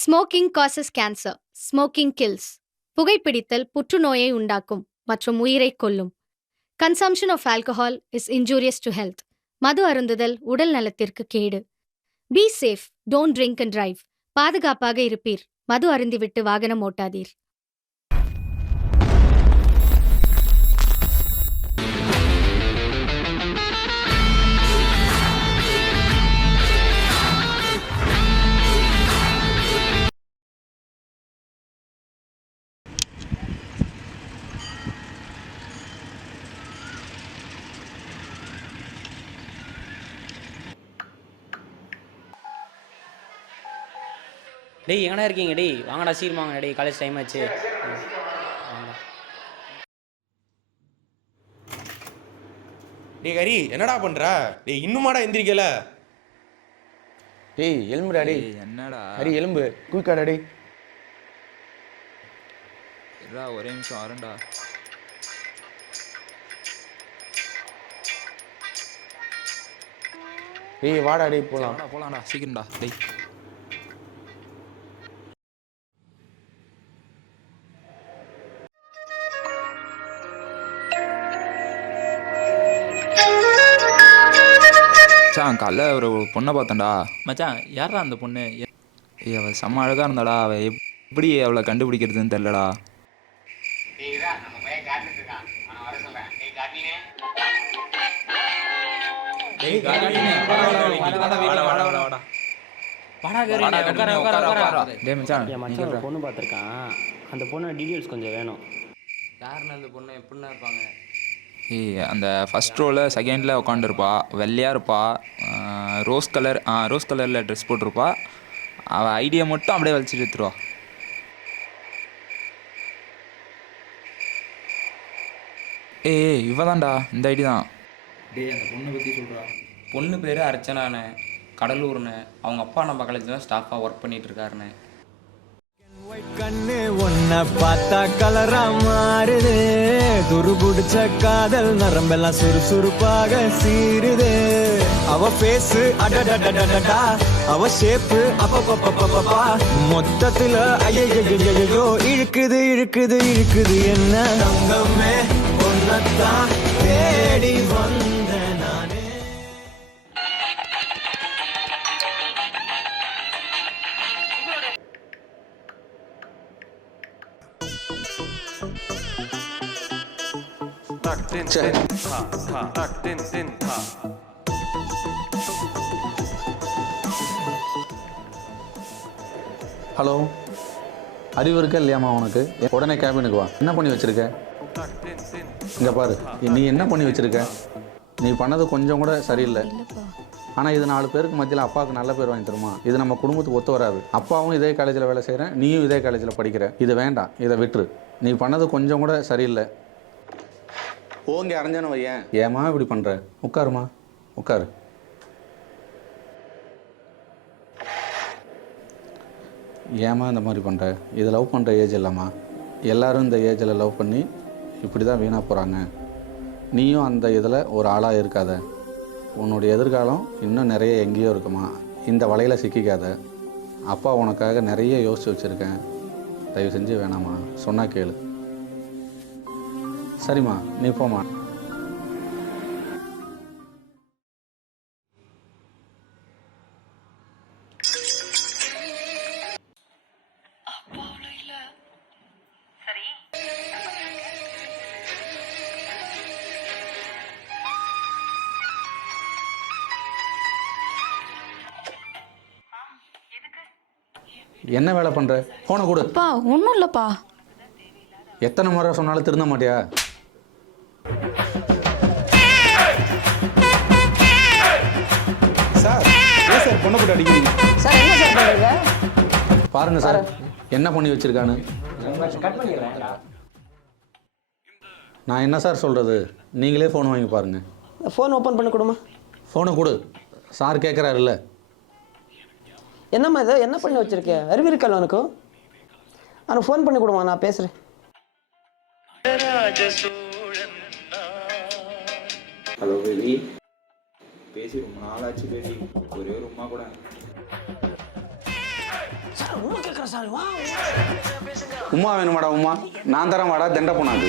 Smoking causes cancer. Smoking kills. புகைப்பிடித்தல் புற்றுநோயை உண்டாக்கும் மற்றும் உயிரைக் கொல்லும். Consumption of alcohol is injurious to health. மது அருந்துதல் உடல் நலத்திற்கு கேடு. Be safe, don't drink and drive. பாதுகாப்பாக இருப்பீர். மது அருந்திவிட்டு வாகனம் ஓட்டாதீர். டேய் எங்கடா இருக்கீங்க? டேய் வாங்கடா, சீக்கிரம் வாங்க. டேய் காலேஜ் டைம் ஆச்சு. வாங்கடா. டேய் ஹரி, என்னடா பண்ற? டேய் இன்னுமாடா எந்திரிக்கல? டேய் எலும்புடா டேய். என்னடா ஹரி எலும்பு குயிக்காடா டேய். ஒரே நிமிஷம் வரேன்டா. டேய் வாடா டேய் போலாம். போலாம்டா சீக்கிரம்டா டேய். மச்சான் காலைல ஒரு பொண்ணை பார்த்தேன்டா. மச்சான் யாரா அந்த பொண்ணு? ஏய் அவள் செம்ம அழகாக இருந்தாடா. அவள் எப்படி அவளை கண்டுபிடிக்கிறதுன்னு தெரிலடா. டேய் மச்சான் என் மச்சான் ஒரு பொண்ணு பார்த்துருக்கான். அந்த பொண்ணு டீட்டெயில்ஸ் கொஞ்சம் வேணும். யாருன்னு அந்த பொண்ணு எப்படின்னா இருப்பாங்க? ஏய் அந்த ஃபஸ்ட் ரோவில் செகண்டில் உட்காந்துருப்பா. வெள்ளையாக இருப்பா. ரோஸ் கலரில் ட்ரெஸ் போட்டிருப்பா. அவள் ஐடியா மட்டும் அப்படியே வலிச்சுட்டு எடுத்துருவா. ஏய் இவ தான்டா, இந்த ஐடி தான். டேய் அந்த பொண்ணை பற்றி சொல்கிறா. பொண்ணு பேர் அர்ச்சனானே, கடலூர்னு. அவங்க அப்பா நம்ம காலேஜில் தான் ஸ்டாஃபாக ஒர்க் பண்ணிட்டு இருக்காருண்ணே. கண்ணு ஒன்ன பார்த்தா கலரா மாறுது. துருபுடிச்ச காதல் நரம்பெல்லாம் சுறுசுறுப்பாக சீருது. அவ பேசு அடடடடடா, அவ ஷேப்பு அப்பப்பப்பப்பப்பா. மொத்தத்துல ஐயோ இழுக்குது இழுக்குது இழுக்குது. என்ன தங்கமே ஒன்னத்தான் தேடி வந்த நானே. ஹலோ அறிவு இருக்கா இல்லையாம்மா உனக்கு? உடனே கேபினுக்கு வா. என்ன பண்ணி வச்சிருக்க? இங்கே பாரு, நீ என்ன பண்ணி வச்சிருக்க? நீ பண்ணது கொஞ்சம் கூட சரியில்லை. ஆனால் இது 4 பேருக்கு மத்தியில் அப்பாவுக்கு நல்ல பேர் வாங்கி தருமா? இது நம்ம குடும்பத்துக்கு ஒத்து வராது. அப்பாவும் இதே காலேஜில் வேலை செய்கிறேன், நீயும் இதே காலேஜில் படிக்கிற. இது வேண்டாம், இதை விட்டுரு. நீ பண்ணது கொஞ்சம் கூட சரியில்லை. ஓங்க அரைஞ்சானு வையன். ஏமா இப்படி பண்ணுற? உட்காருமா, உட்காரு. ஏமா இந்த மாதிரி பண்ணுற? இது லவ் பண்ணுற ஏஜ் இல்லாமா? எல்லோரும் இந்த ஏஜில் லவ் பண்ணி இப்படி தான் வீணாக போகிறாங்க. நீயும் அந்த இதில் ஒரு ஆளாக இருக்காத. உன்னுடைய எதிர்காலம் இன்னும் நிறைய எங்கேயோ இருக்குமா. இந்த வலையில் சிக்கிக்காத. அப்பா உனக்காக நிறைய யோசித்து வச்சுருக்கேன். தயவு செஞ்சு வேணாம்மா, சொன்னால் கேளு. சரிம்மா நீ போம்மா. என்ன வேலை பண்ணுற? ஃபோனை கொடு. அப்பா ஒன்றும் இல்லைப்பா. எத்தனை முறை சொன்னாலும் திருந்த மாட்டியா? சார் ஏன் சார் பொண்ணை போட்டு அடிக்கிறீங்க? சார் என்ன சார் பண்ணுறீங்க? பாருங்க சார் என்ன பண்ணி வச்சிருக்கான்னு. நான் என்ன சார் சொல்கிறது? நீங்களே ஃபோன் வாங்கி பாருங்கள். ஃபோன் ஓப்பன் பண்ணி கொடுமா. ஃபோனை கொடு. சார் கேட்குறாருல்ல. என்னம்மா இது? என்ன பண்ணி வச்சுருக்கேன்? அறிவு இருக்கல உனக்கு? ஆனால் ஃபோன் பண்ணி கொடுமா, நான் பேசுகிறேன். ஹலோ பேபி, பேசி ரொம்ப நாளாச்சு பேபி. ஒரே ஒரு உமா கூட. சார் உண்மை கேட்குறேன் சார் வா உமா வேணுமாடா உமா? நான் தரேன் வாடா தண்டை போனாக்கு.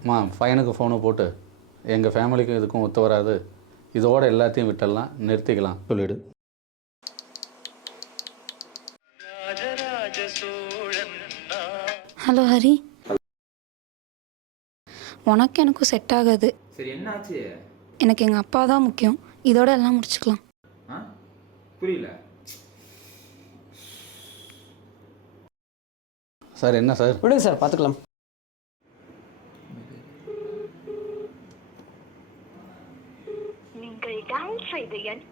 அம்மா பையனுக்கு ஃபோனை போட்டு எங்கள் ஃபேமிலிக்கும் இதுக்கும் ஒத்து வராது, இதோட எல்லாத்தையும் விட்டுடலாம், நிறுத்திக்கலாம் சொல்லிவிடு. ஹலோ ஹரி, உனக்கு எனக்கும் செட் ஆகாது. சரி என்னாச்சு? எனக்கு எங்கள் அப்பா தான் முக்கியம். இதோட எல்லாம் முடிச்சுக்கலாம். ஆ புரியல. சார் என்ன சார்? விடுங்க சார் பார்த்துக்கலாம். நீங்கள் டயல் செய்த எண்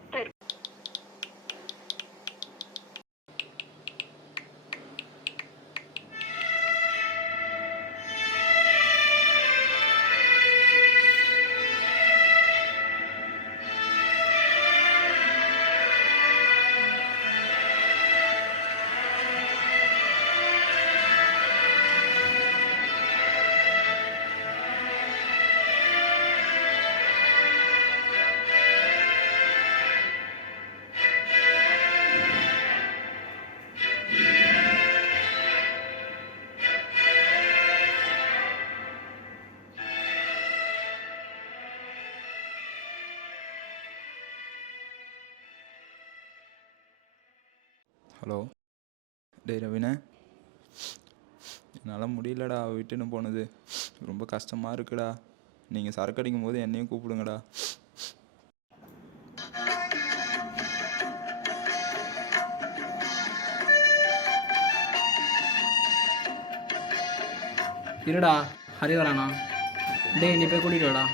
ஹலோ, டேய் ரவினே, என்னால் முடியலடா விட்டுன்னு போனது. ரொம்ப கஷ்டமாக இருக்குடா. நீங்கள் சரக்கு அடிக்கும் போது என்னையும் கூப்பிடுங்கடா. இருடா, ஹரி வரானா? டேய் நீ போய் கூட்டிகிட்டு வாடா.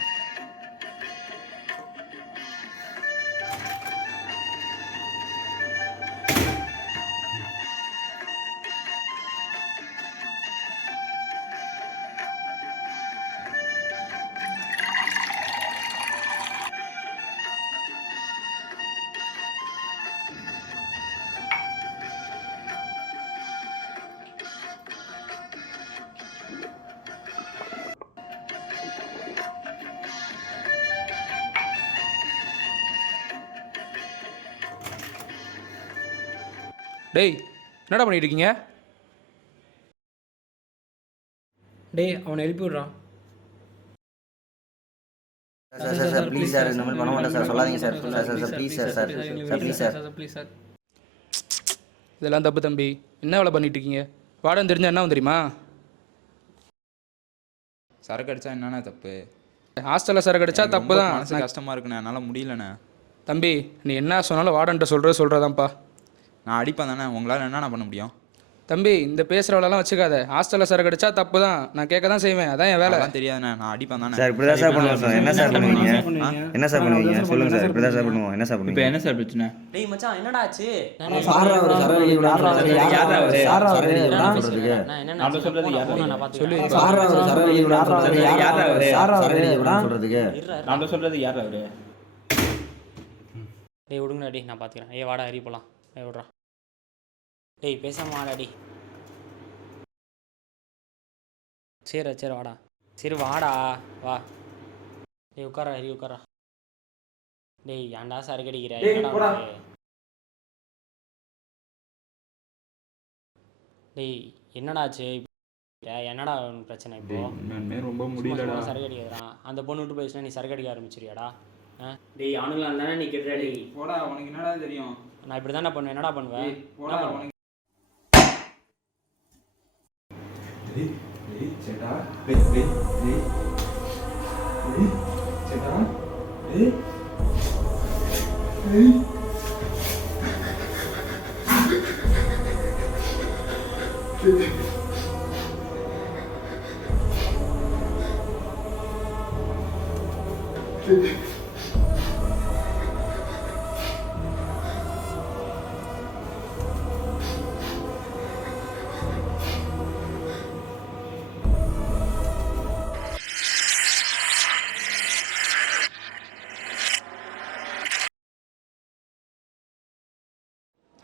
டேய் என்னடா பண்ணிட்டு இருக்கீங்க? டேய் அவனை எழுப்பி விட்றான். Sir sir sir please sir, இந்த மாதிரி பண்ண மாட்டேன் சார், சொல்லாதீங்க sir. Sir sir sir please sir sir sir please sir. Please sir. இதெல்லாம் தப்பு தம்பி. என்ன வேலை பண்ணிட்டு இருக்கீங்க? வார்டன் தெரிஞ்சா என்ன தெரியுமா? சரக்கு அடித்தா என்னண்ணா தப்பு? ஹாஸ்டலில் சரக்கு அடித்தா தப்பு தான். மனசு கஷ்டமாக இருக்குண்ணே, என்னால் முடியலண்ணே. தம்பி நீ என்ன சொன்னாலும் வார்டன்ட்ட சொல்கிறதாம்ப்பா. நான் அடிப்பேன் தானே, உங்களால் என்னென்ன பண்ண முடியும்? தம்பி இந்த பேசுகிறவளெல்லாம் வச்சுக்காத. ஹாஸ்டலில் சரக்கு அடித்தா தப்பு தான். நான் கேட்க தான் செய்வேன், அதான் என் வேலை. அதெல்லாம் தெரியாதுண்ணே, நான் அடிப்பேன் தானே. சார் இப்படி தான் சார் பண்ணுவோம் சார். என்ன சார் பண்ணுவீங்க? என்ன சார் பண்ணுவீங்க சொல்லுங்க சார். இப்படி தான் சார் பண்ணுவோம். என்ன சார் பண்ணுவீங்க? இப்போ என்ன சார் பிரச்சனை? டேய் மச்சான் என்னடா ஆச்சு? சார் அவர் சார் வெளிய விடாத யாரா அவர் சார் அவர் சொல்றதுக்கு நான் என்ன சொல்றது யாரா நான் பாத்து சொல்லு. சார் அவர் சார் வெளிய விடாத யாரா அவர் சார் அவர் வெளிய விடாத சொல்றதுக்கு நான் சொல்றது யார் அவரு? டேய் விடுங்கடா டேய், நான் பாத்துக்கிறேன். ஏய் வாடா ஹரி போலாம். ஏய் விடுறா. டேய் பேசாம வாடா டேய். சரி சரி வாடா. சரி வாடா வா. டேய் உட்காரா ஹரி உட்காரா. டேய் ஏன்டா சரக்கு அடிக்கிற? என்னடா டேய் என்னடாச்சு? என்னடா பிரச்சனை இப்போ? நான் ரொம்ப முடியலடா. சரக்கு அடிக்கிறான் அந்த பொண்ணு விட்டு போயிடுச்சுன்னா நீ சரக்கு அடிக்க ஆரம்பிச்சிருயாடா? டேய் ஆணுங்களாம் தானே நீ கெட்டுற. டேய் போடா, உனக்கு என்னடா தெரியும்? நான் இப்படி தானே பண்ணுவேன். என்னடா பண்ணுவேன்? போடா உனக்கு. சேட்டா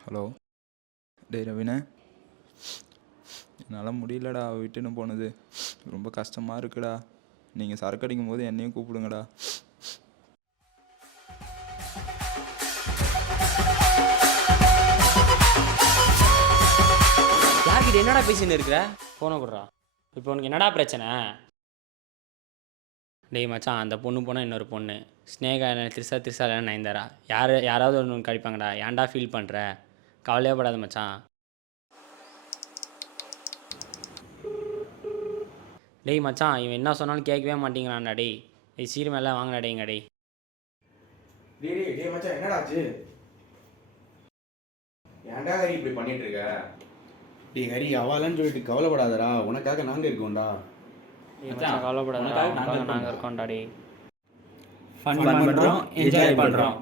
ஹலோ, டேய் ரவினே, என்னால் முடியலடா விட்டுன்னு போனது. ரொம்ப கஷ்டமாக இருக்குடா. நீங்கள் சரக்கு அடிக்கும் போது என்னையும் கூப்பிடுங்கடா. கிட்ட என்னடா பேசின்னு இருக்கிற? ஃபோனை கொடுறா. இப்போ உனக்கு என்னடா பிரச்சனை? டேய் மச்சான், அந்த பொண்ணு போனால் இன்னொரு பொண்ணு, ஸ்னேகா இல்லை த்ரிஷா இல்லை நயன்தாரா, யாராவது ஒன்று கழிப்பாங்கடா. ஏன்டா ஃபீல் பண்ணுற? கவலையே படாத மச்சான். டேய் மச்சான், இவன் என்ன சொன்னாலும் கேட்கவே மாட்டேங்கிறான்டா. டேய் சீர் மேலே வாங்கினா டேங்க டேய். டேய் மச்சான், என்னடா ஆச்சு? ஏன்டா ஹரி இப்படி பண்ணிட்டு இருக்க? டேய் ஹரி, அவாலன்னு சொல்லிட்டு கவலைப்படாதடா, உனக்காக நாங்கள் இருக்கோம்டா. மச்சான் கவலைப்படாத, நாங்கள் இருக்கோம்டா. டேய் ஃபன் பண்ணுறோம், என்ஜாய் பண்ணுறோம்.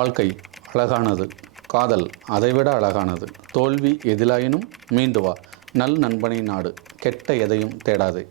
வாழ்க்கை அழகானது, காதல் அதைவிட அழகானது. தோல்வி எதிலாயினும் மீண்டு வா, நல் நண்பனை நாடு, கெட்ட எதையும் தேடாதே.